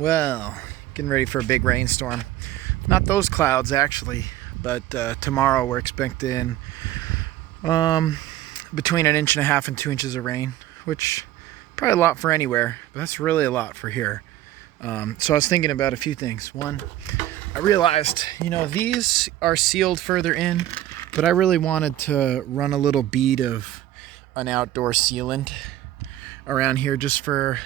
Well, getting ready for a big rainstorm. Not those clouds actually, but tomorrow we're expecting um, between 1.5 inches and 2 inches of rain, which probably a lot for anywhere, but that's really a lot for here. So I was thinking about a few things. One, I realized, these are sealed further in, but I really wanted to run a little bead of an outdoor sealant around here just for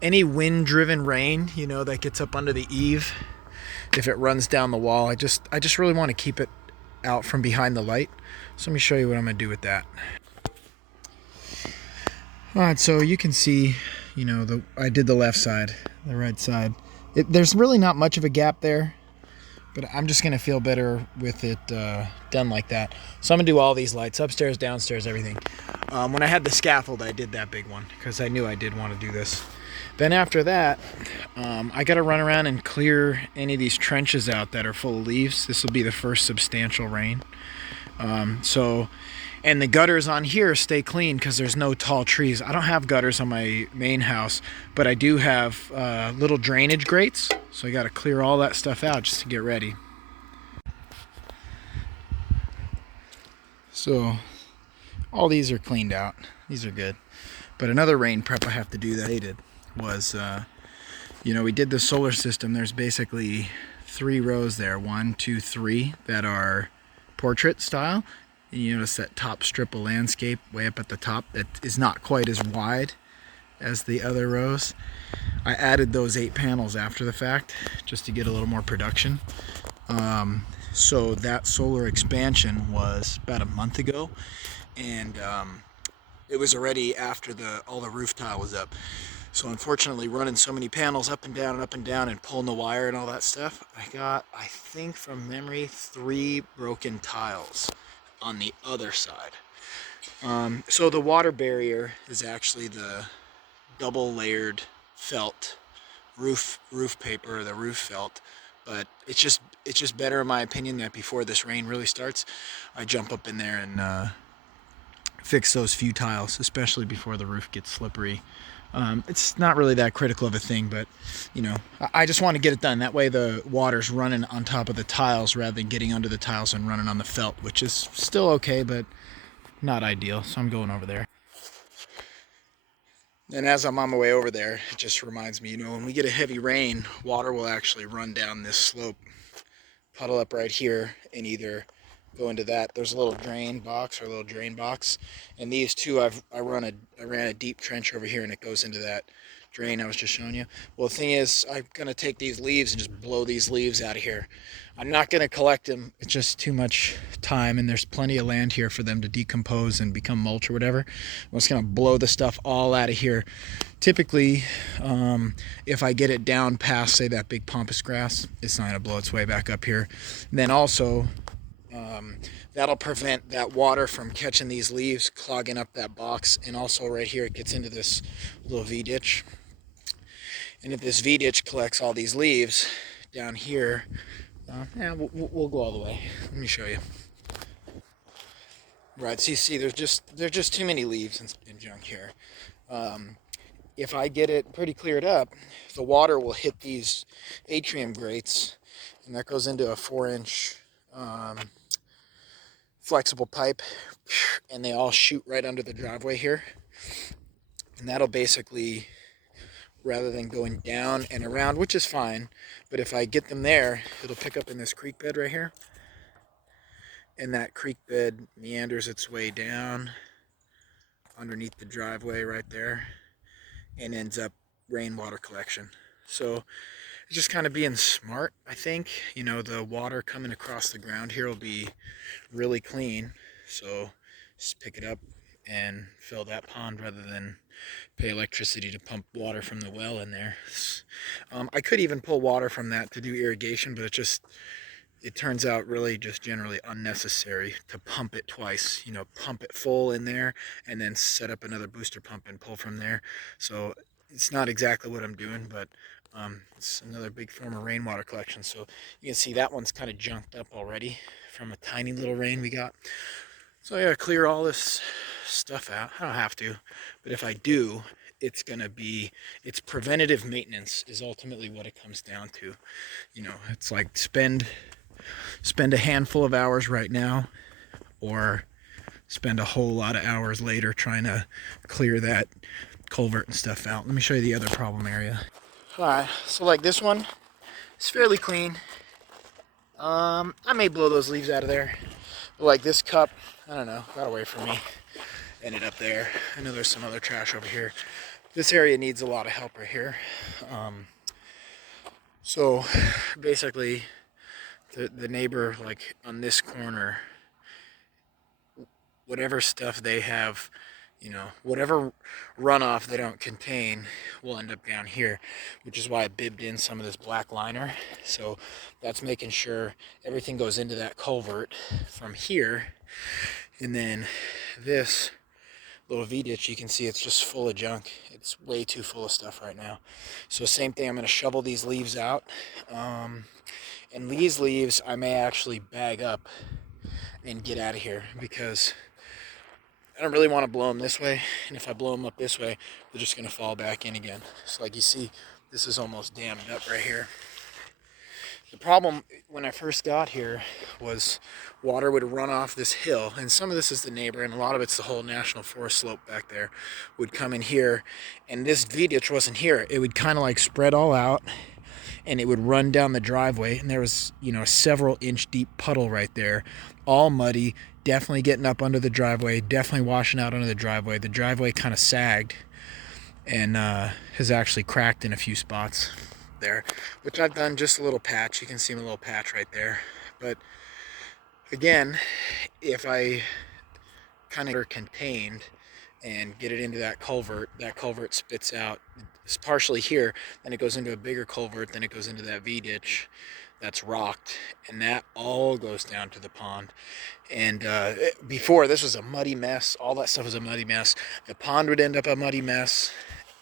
any wind-driven rain, that gets up under the eave. If it runs down the wall, I just really want to keep it out from behind the light. So let me show you what I'm gonna do with that. All right, so you can see, I did the left side, the right side. There's really not much of a gap there, but I'm just gonna feel better with it done like that. So I'm gonna do all these lights, upstairs, downstairs, everything. When I had the scaffold, I did that big one because I knew I did want to do this. Then after that, I got to run around and clear any of these trenches out that are full of leaves. This will be the first substantial rain. And the gutters on here stay clean because there's no tall trees. I don't have gutters on my main house, but I do have little drainage grates. So I got to clear all that stuff out just to get ready. So all these are cleaned out. These are good. But another rain prep I have to do that I did was, we did the solar system. There's basically 3 rows there, 1, 2, 3, that are portrait style. And you notice that top strip of landscape way up at the top that is not quite as wide as the other rows. I added those 8 panels after the fact just to get a little more production. So that solar expansion was about a month ago, and it was already after all the roof tile was up. So unfortunately, running so many panels up and down and pulling the wire and all that stuff, I got, I think from memory, 3 broken tiles on the other side. So the water barrier is actually the double layered felt roof paper, the roof felt. But it's just better in my opinion that before this rain really starts, I jump up in there and fix those few tiles, especially before the roof gets slippery. It's not really that critical of a thing, but I just want to get it done. That way the water's running on top of the tiles rather than getting under the tiles and running on the felt, which is still okay, but not ideal. So I'm going over there. And as I'm on my way over there, it just reminds me, when we get a heavy rain, water will actually run down this slope, puddle up right here, and either go into that. There's a little drain box or a little drain box, and these two I ran a deep trench over here, and it goes into that drain I was just showing you. Well, the thing is, I'm gonna take these leaves and just blow these leaves out of here. I'm not gonna collect them. It's just too much time, and there's plenty of land here for them to decompose and become mulch or whatever. I'm just gonna blow the stuff all out of here. Typically, if I get it down past, say, that big pampas grass, it's not gonna blow its way back up here. And then also, that'll prevent that water from catching these leaves, clogging up that box, and also right here it gets into this little V-ditch. And if this V-ditch collects all these leaves down here, we'll go all the way. Let me show you. Right, so you see there's just too many leaves and junk here. If I get it pretty cleared up, the water will hit these atrium grates, and that goes into a 4-inch flexible pipe, and they all shoot right under the driveway here. And that'll basically, rather than going down and around, which is fine, but if I get them there, it'll pick up in this creek bed right here. And that creek bed meanders its way down underneath the driveway right there and ends up rainwater collection. So just kind of being smart, I think. The water coming across the ground here will be really clean, so just pick it up and fill that pond rather than pay electricity to pump water from the well in there. I could even pull water from that to do irrigation, but it turns out really just generally unnecessary to pump it twice. Pump it full in there and then set up another booster pump and pull from there. So it's not exactly what I'm doing, but it's another big form of rainwater collection. So you can see that one's kind of junked up already from a tiny little rain we got. So I gotta clear all this stuff out. I don't have to, but if I do, it's going to be, it's preventative maintenance is ultimately what it comes down to. You know, it's like spend a handful of hours right now, or spend a whole lot of hours later trying to clear that culvert and stuff out. Let me show you the other problem area. Alright, so like this one, it's fairly clean. I may blow those leaves out of there. But like this cup, I don't know, got away from me. Ended up there. I know there's some other trash over here. This area needs a lot of help right here. So basically, the neighbor, like on this corner, whatever stuff they have, you know, whatever runoff they don't contain will end up down here, which is why I bibbed in some of this black liner. So that's making sure everything goes into that culvert from here. And then this little V-ditch, you can see it's just full of junk. It's way too full of stuff right now. So same thing, I'm going to shovel these leaves out. And these leaves I may actually bag up and get out of here, because I don't really want to blow them this way, and if I blow them up this way, they're just going to fall back in again. So like you see, this is almost dammed up right here. The problem when I first got here was water would run off this hill, and some of this is the neighbor, and a lot of it's the whole National Forest slope back there, would come in here, and this V-ditch wasn't here. It would kind of like spread all out, and it would run down the driveway, and there was, you know, a several inch deep puddle right there, all muddy, definitely getting up under the driveway, definitely washing out under the driveway. The driveway kind of sagged and has actually cracked in a few spots there, which I've done just a little patch. You can see a little patch right there. But again, if I kind of are contained and get it into that culvert spits out, it's partially here, then it goes into a bigger culvert, then it goes into that V-ditch that's rocked, and that all goes down to the pond. And before, this was a muddy mess. All that stuff was a muddy mess. The pond would end up a muddy mess.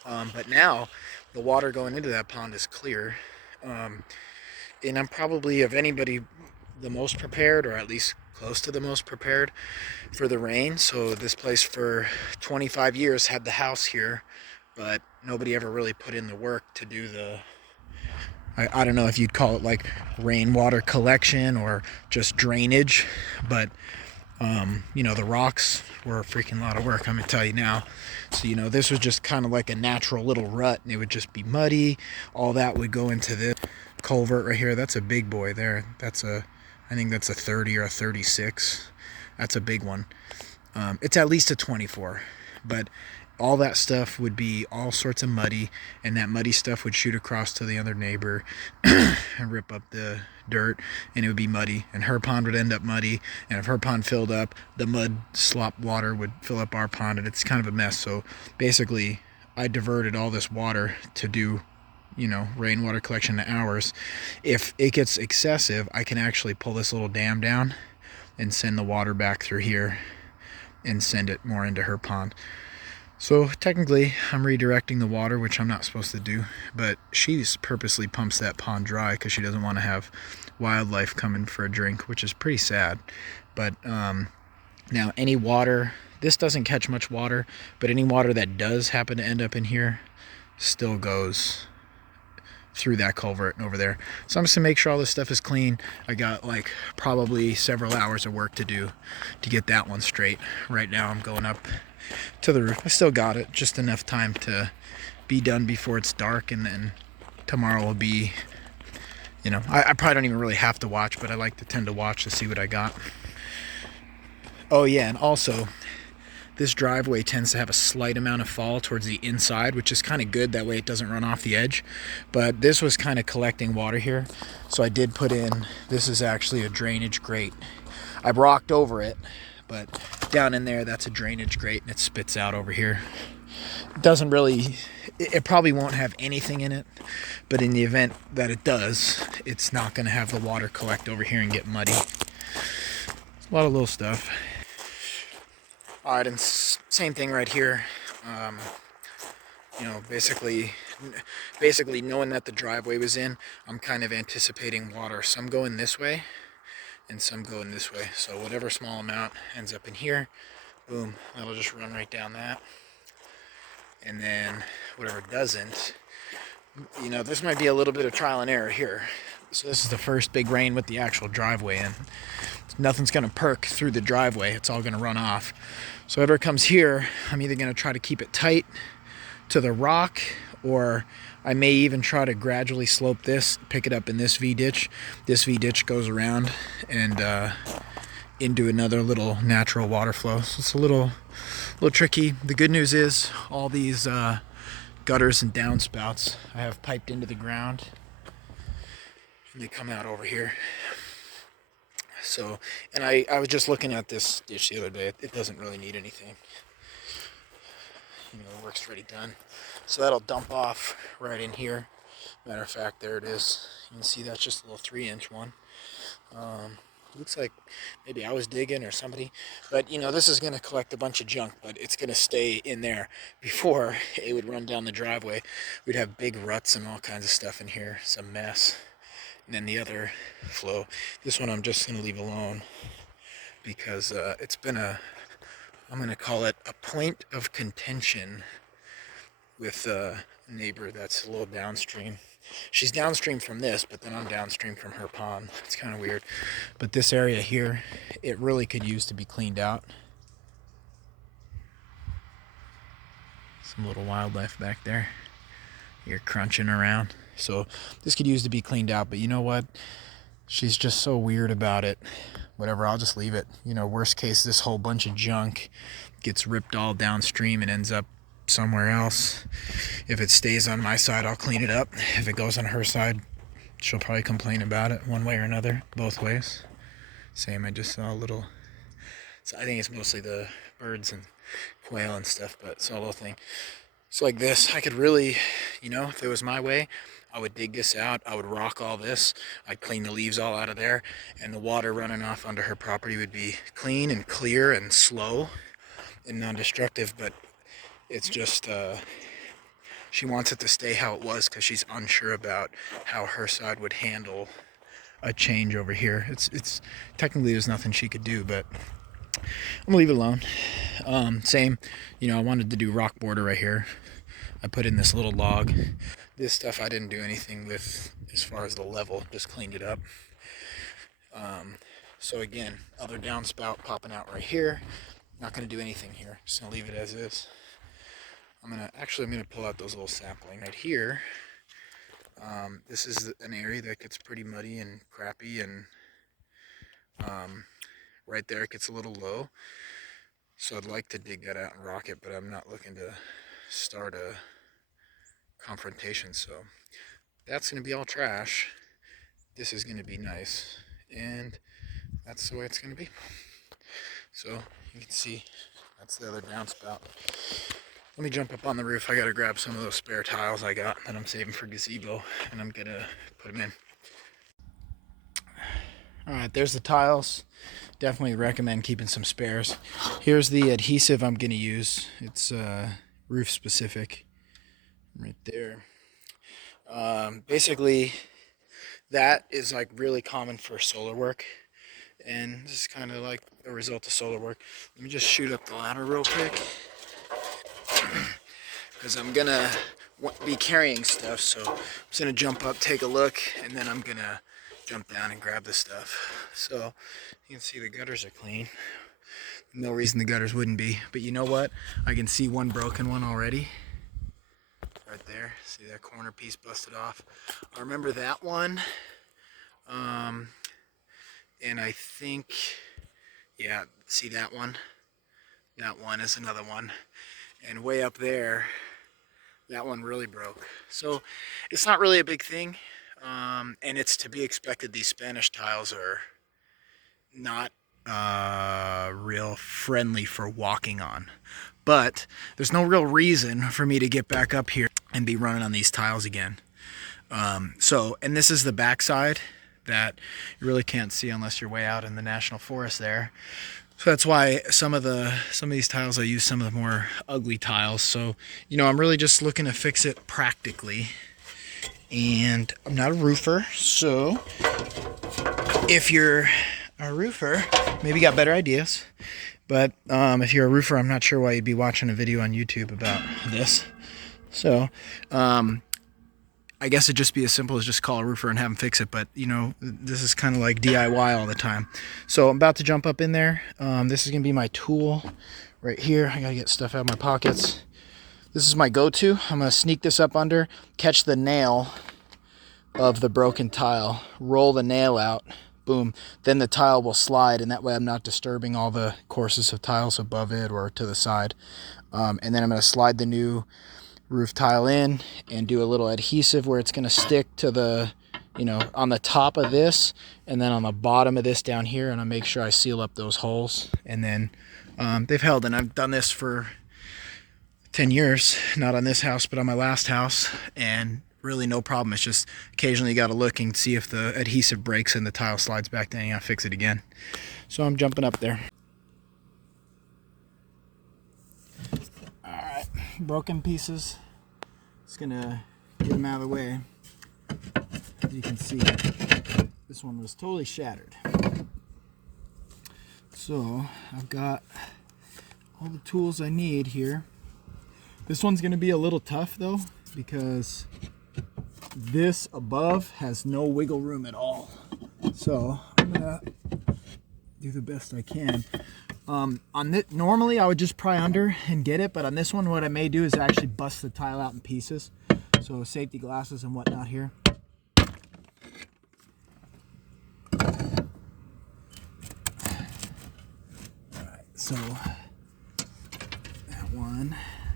But now the water going into that pond is clear. And I'm probably, of anybody, the most prepared, or at least close to the most prepared for the rain. So this place for 25 years had the house here, but nobody ever really put in the work to do the, I don't know if you'd call it like rainwater collection or just drainage, but you know, the rocks were a freaking lot of work, I'm gonna tell you now. So, you know, this was just kind of like a natural little rut, and it would just be muddy. All that would go into this culvert right here. That's a big boy there. That's a, I think that's a 30 or a 36. That's a big one. It's at least a 24, but all that stuff would be all sorts of muddy, and that muddy stuff would shoot across to the other neighbor and rip up the dirt, and it would be muddy, and her pond would end up muddy, and if her pond filled up, the mud slop water would fill up our pond, and it's kind of a mess. So basically, I diverted all this water to do, you know, rainwater collection in hours. If it gets excessive, I can actually pull this little dam down and send the water back through here and send it more into her pond. So technically, I'm redirecting the water, which I'm not supposed to do, but she purposely pumps that pond dry because she doesn't want to have wildlife coming for a drink, which is pretty sad. But now any water, this doesn't catch much water, but any water that does happen to end up in here still goes through that culvert and over there. So I'm just gonna make sure all this stuff is clean. I got like probably several hours of work to do to get that one straight. Right now I'm going up to the roof. I still got it, just enough time to be done before it's dark, and then tomorrow will be, you know, I probably don't even really have to watch, but I like to tend to watch to see what I got. Oh yeah, and also this driveway tends to have a slight amount of fall towards the inside, which is kind of good, that way it doesn't run off the edge. But this was kind of collecting water here, so I did put in, this is actually a drainage grate. I rocked over it, but down in there, that's a drainage grate, and it spits out over here. It doesn't really, it probably won't have anything in it, but in the event that it does, it's not going to have the water collect over here and get muddy. A lot of little stuff. All right, and same thing right here. You know, basically knowing that the driveway was in, I'm kind of anticipating water. Some going this way, and some going this way. So whatever small amount ends up in here, boom, that'll just run right down that. and then whatever doesn't, you know, this might be a little bit of trial and error here. So this is the first big rain with the actual driveway in. Nothing's gonna perk through the driveway, it's all gonna run off. So whatever comes here, I'm either gonna try to keep it tight to the rock, or I may even try to gradually slope this, pick it up in this V-ditch. This V-ditch goes around and into another little natural water flow. So it's a little tricky. The good news is all these gutters and downspouts I have piped into the ground, and they come out over here. So, and I was just looking at this ditch the other day. It doesn't really need anything. You know, the work's already done. So that'll dump off right in here. Matter of fact, there it is. You can see that's just a little 3-inch one. Looks like maybe I was digging or somebody. But, you know, this is going to collect a bunch of junk, but it's going to stay in there. Before it would run down the driveway, we'd have big ruts and all kinds of stuff in here. It's a mess. And then the other flow. This one I'm just going to leave alone because it's been I'm going to call it a point of contention with a neighbor that's a little downstream. She's downstream from this, but then I'm downstream from her pond. It's kind of weird. But this area here, it really could use to be cleaned out. Some little wildlife back there. You're crunching around. So this could use to be cleaned out, but you know what? She's just so weird about it. Whatever, I'll just leave it. You know, worst case, this whole bunch of junk gets ripped all downstream and ends up somewhere else. If it stays on my side, I'll clean it up. If it goes on her side, she'll probably complain about it one way or another, both ways. Same, I just saw a little, so I think it's mostly the birds and quail and stuff, but it's a little thing. So like this, I could really, you know, if it was my way, I would dig this out, I would rock all this, I'd clean the leaves all out of there, and the water running off onto her property would be clean and clear and slow and non-destructive. But it's just, she wants it to stay how it was because she's unsure about how her side would handle a change over here. It's technically there's nothing she could do, but I'm gonna leave it alone. Same, you know, I wanted to do rock border right here. I put in this little log. This stuff I didn't do anything with as far as the level, just cleaned it up. So again, other downspout popping out right here. Not gonna do anything here, just gonna leave it as is. I'm gonna pull out those little saplings right here. This is an area that gets pretty muddy and crappy, and right there it gets a little low. So I'd like to dig that out and rock it, but I'm not looking to start a confrontation. So that's gonna be all trash. This is gonna be nice, and that's the way it's gonna be. So you can see that's the other downspout. Let me jump up on the roof. I gotta grab some of those spare tiles I got that I'm saving for gazebo, and I'm gonna put them in. Alright, there's the tiles. Definitely recommend keeping some spares. Here's the adhesive I'm gonna use. It's roof specific. Right there. Basically, that is like really common for solar work, and this is kind of like a result of solar work. Let me just shoot up the ladder real quick, because I'm gonna be carrying stuff. So I'm just gonna jump up, take a look, and then I'm gonna jump down and grab the stuff. So you can see the gutters are clean. No reason the gutters wouldn't be, but you know what? I can see one broken one already. Right there, see that corner piece busted off. I remember that one, and I think, yeah, see that one? That one is another one, and way up there, that one really broke. So it's not really a big thing, and it's to be expected. These Spanish tiles are not real friendly for walking on, but there's no real reason for me to get back up here and be running on these tiles again. And this is the backside that you really can't see unless you're way out in the national forest there. So that's why some of these tiles, I use some of the more ugly tiles. So, you know, I'm really just looking to fix it practically, and I'm not a roofer. So if you're a roofer, maybe got better ideas. But if you're a roofer, I'm not sure why you'd be watching a video on YouTube about this. So I guess it'd just be as simple as just call a roofer and have him fix it. But, you know, this is kind of like DIY all the time. So I'm about to jump up in there. This is going to be my tool right here. I got to get stuff out of my pockets. This is my go-to. I'm going to sneak this up under, catch the nail of the broken tile, roll the nail out, boom. Then the tile will slide, and that way I'm not disturbing all the courses of tiles above it or to the side. And then I'm going to slide the new roof tile in and do a little adhesive where it's going to stick to the, you know, on the top of this and then on the bottom of this down here, and I make sure I seal up those holes. And then they've held, and I've done this for 10 years, not on this house but on my last house, and really no problem. It's just occasionally you got to look and see if the adhesive breaks and the tile slides back down. You got to fix it again. So I'm jumping up there. Alright, broken pieces. Just gonna get them out of the way. As you can see, this one was totally shattered. So I've got all the tools I need here. This one's gonna be a little tough though, because this above has no wiggle room at all. So I'm gonna do the best I can. On this, normally I would just pry under and get it, but on this one what I may do is actually bust the tile out in pieces. So safety glasses and whatnot here. Alright, so that one,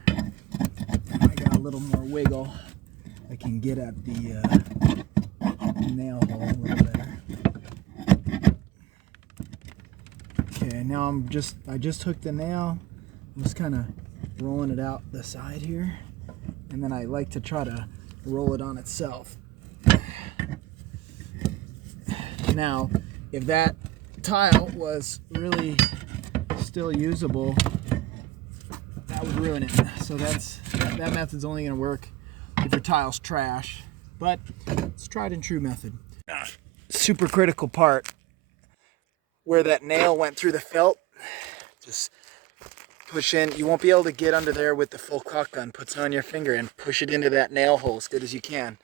I got a little more wiggle. I can get at the nail hole a little better. Okay, now I just hooked the nail. I'm just kind of rolling it out the side here, and then I like to try to roll it on itself. Now, if that tile was really still usable, that would ruin it. So that method's only going to work if your tile's trash, but it's a tried and true method. Super critical part, where that nail went through the felt, just push in. You won't be able to get under there with the full caulk gun. Put some on your finger and push it into that nail hole as good as you can,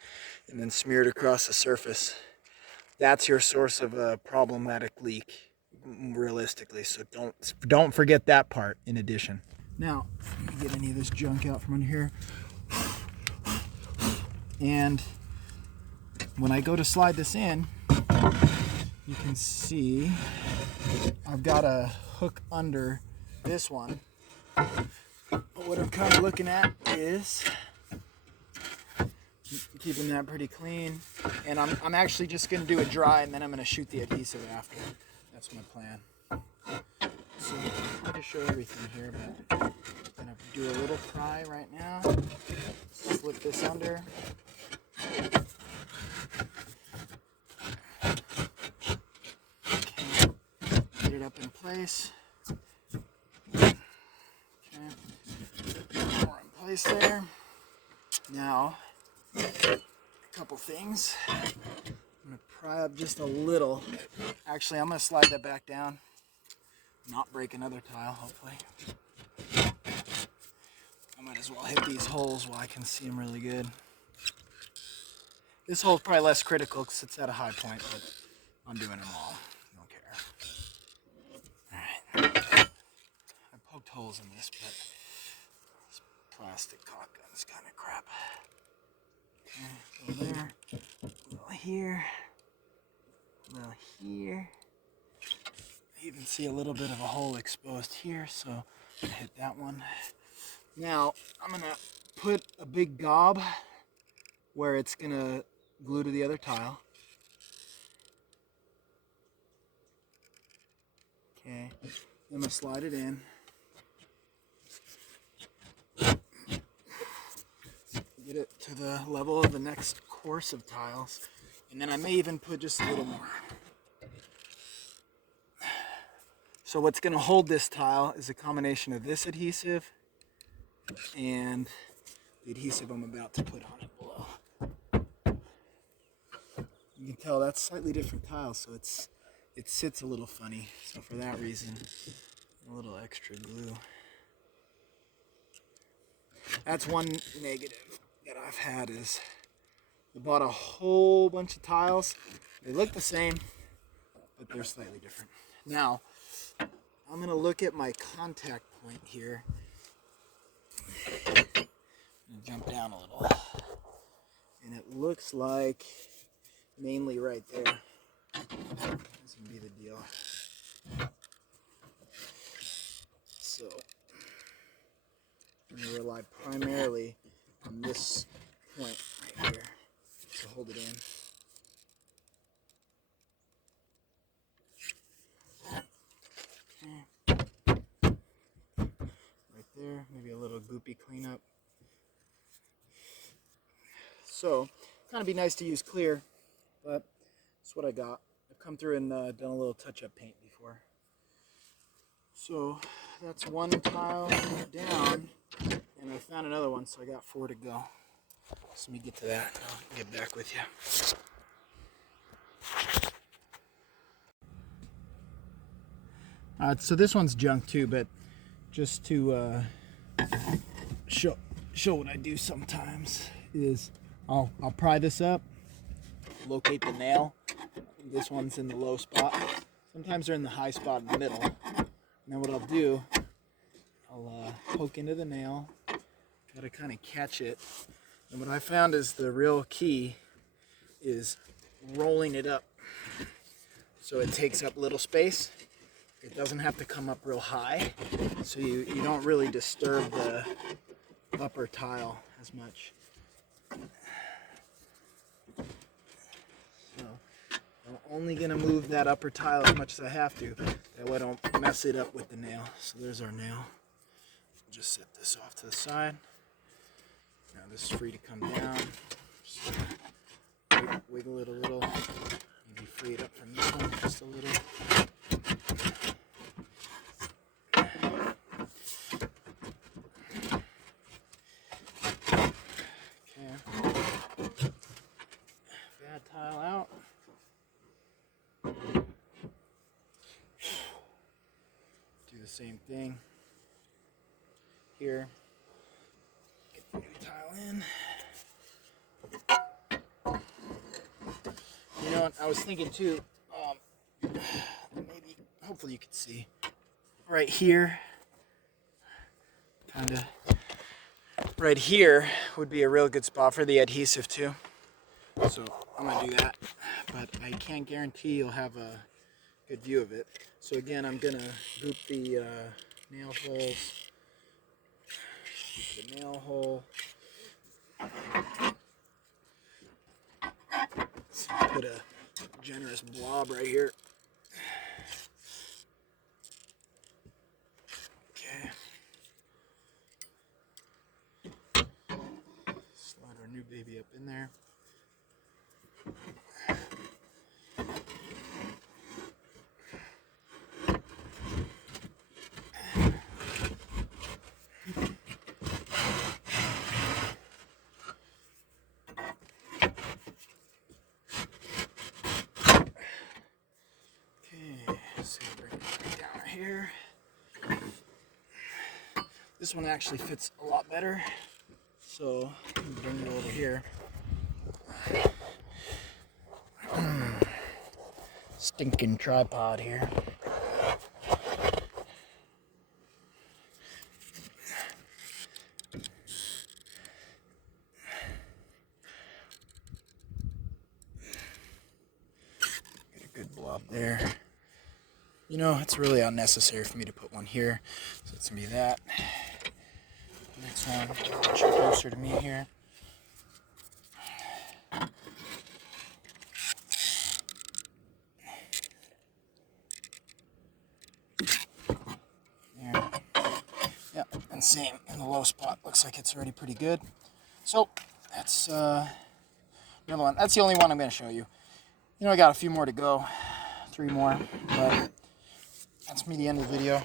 and then smear it across the surface. That's your source of a problematic leak, realistically. So don't forget that part in addition. Now, let me get any of this junk out from under here. And when I go to slide this in, you can see I've got a hook under this one. But what I'm kind of looking at is keeping that pretty clean. And I'm actually just going to do it dry, and then I'm going to shoot the adhesive after. That's my plan. So I'll just show everything here, but I'm going to do a little pry right now. Slip this under. Get it up in place. Okay. More in place there. Now, a couple things. I'm going to pry up just a little. Actually, I'm going to slide that back down. Not break another tile, hopefully. I might as well hit these holes while I can see them really good. This hole's probably less critical because it's at a high point, but I'm doing them all. Don't care. Alright. I poked holes in this, but this plastic caulk gun's kind of crap. Okay, a little there, a little here, a little here. I even see a little bit of a hole exposed here, so I hit that one. Now, I'm going to put a big gob where it's going to glue to the other tile. Okay, I'm going to slide it in. Get it to the level of the next course of tiles. And then I may even put just a little more. So what's going to hold this tile is a combination of this adhesive and the adhesive I'm about to put on it below. You can tell that's slightly different tile, so it sits a little funny. So for that reason, A little extra glue. That's one negative that I've had is I bought a whole bunch of tiles. They look the same, but they're slightly different. Now, I'm going to look at my contact point here. I'm going to jump down a little. And it looks like mainly right there. This would be the deal. So, I'm going to rely primarily on this point right here to hold it in. Okay. Right there, maybe a little goopy cleanup. So, kind of be nice to use clear, but that's what I got. I've come through and done a little touch-up paint before. So that's one tile down, and I found another one, so I got 4 to go. So let me get to that, and I'll get back with you. So this one's junk too, but just to show what I do sometimes is I'll pry this up, locate the nail. This one's in the low spot. Sometimes they're in the high spot in the middle. And then what I'll do, I'll poke into the nail, gotta kind of catch it. And what I found is the real key is rolling it up so it takes up little space. It doesn't have to come up real high, so you don't really disturb the upper tile as much. So I'm only gonna move that upper tile as much as I have to. That way I don't mess it up with the nail. So there's our nail. Just set this off to the side. Now this is free to come down. Just wiggle it a little. Maybe free it up from this one just a little. Okay. Bad tile out. Do the same thing here. Get the new tile in. You know what, I was thinking too, maybe, hopefully you can see, right here, kinda, right here would be a real good spot for the adhesive too. So I'm gonna do that, but I can't guarantee you'll have a good view of it. So again, I'm gonna group the nail holes, the nail hole. So put a generous blob right here. Okay. Slide our new baby up in there. So bring it down here. This one actually fits a lot better, so bring it over here. Stinking tripod here. Get a good blob there. You know, it's really unnecessary for me to put one here, so it's gonna be that. Next one, much closer to me here. There. Yep, and same in the low spot. Looks like it's already pretty good. So that's another one. That's the only one I'm gonna show you. You know, I got a few more to go, 3 more, but that's me, the end of the video.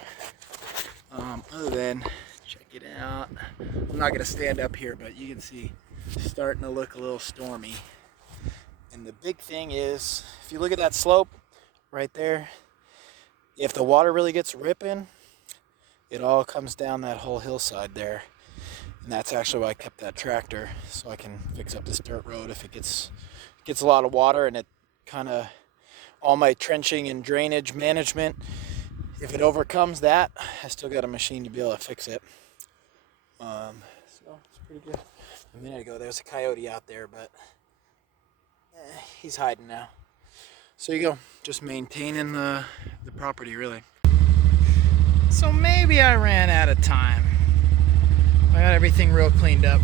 Other than, check it out. I'm not gonna stand up here, but you can see it's starting to look a little stormy. And the big thing is, if you look at that slope right there, if the water really gets ripping, it all comes down that whole hillside there. And that's actually why I kept that tractor, so I can fix up this dirt road if it gets a lot of water, and it kind of, all my trenching and drainage management, if it overcomes that, I still got a machine to be able to fix it. So it's pretty good. A minute ago there was a coyote out there, but he's hiding now. So you go, just maintaining the property really. So maybe I ran out of time. I got everything real cleaned up.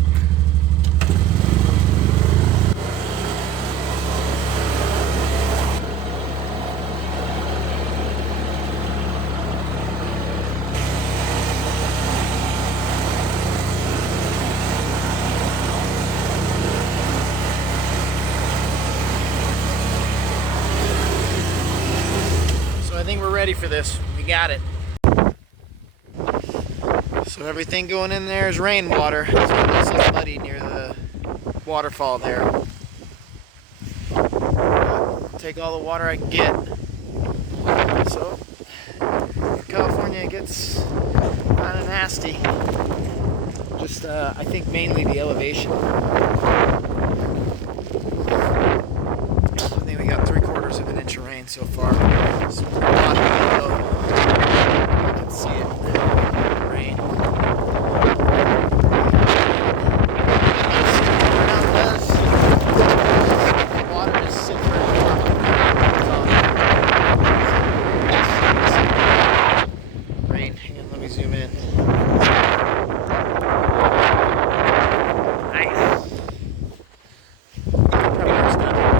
I think we're ready for this. We got it. So everything going in there is rainwater. That's why it looks so muddy near the waterfall there. Take all the water I can get. So for California it gets kind of nasty. Just I think mainly the elevation.